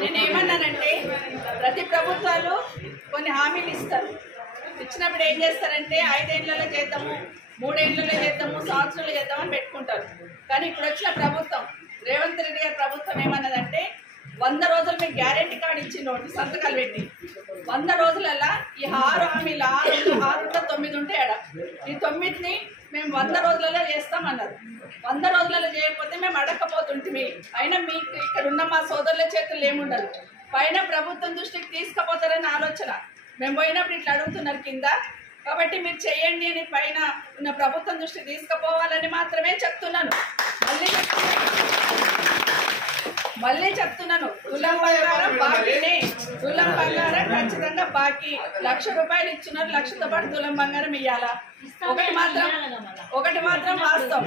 నేనేమన్నానంటే ప్రతి ప్రభుత్వాలు కొన్ని హామీలు ఇస్తారు. ఇచ్చినప్పుడు ఏం చేస్తారంటే 5 ఏళ్లలో చేద్దాము, 3 ఏళ్లలో చేద్దాము, సంవత్సరాలు చేద్దామని పెట్టుకుంటారు. కానీ ఇప్పుడు వచ్చిన ప్రభుత్వం రేవంత్ రెడ్డి గారి ప్రభుత్వం ఏమన్నదంటే 100 రోజులు మీకు గ్యారెంటీ కార్డు ఇచ్చిండు సంతకాలు పెట్టి 100 రోజులలో ఈ 6 హామీలు 9 ఉంటాయి ఆడ. ఈ 9ని మేము 100 రోజులలో చేస్తామన్నారు. 100 రోజులలో చేయకపోతే మేము అడగకపోతుంటిమి. అయినా మీకు ఇక్కడ ఉన్న మా సోదరుల చేతుల్లో ఏముండదు. పైన ప్రభుత్వం దృష్టికి తీసుకుపోతారని ఆలోచన. మేము పోయినప్పుడు ఇట్లా అడుగుతున్నారు కింద. కాబట్టి మీరు చేయండి అని పైన ఉన్న ప్రభుత్వం దృష్టికి తీసుకుపోవాలని మాత్రమే చెప్తున్నాను. మళ్ళీ చెప్తున్నాను, తులం బంగారం బాకీనే. తులం బంగారం ఖచ్చితంగా బాకీ. 1,00,000 రూపాయలు ఇచ్చినారు, 1,00,000తో పాటు తులం బంగారం ఇవ్వాలా. ఒకటి మాత్రం వాస్తవం.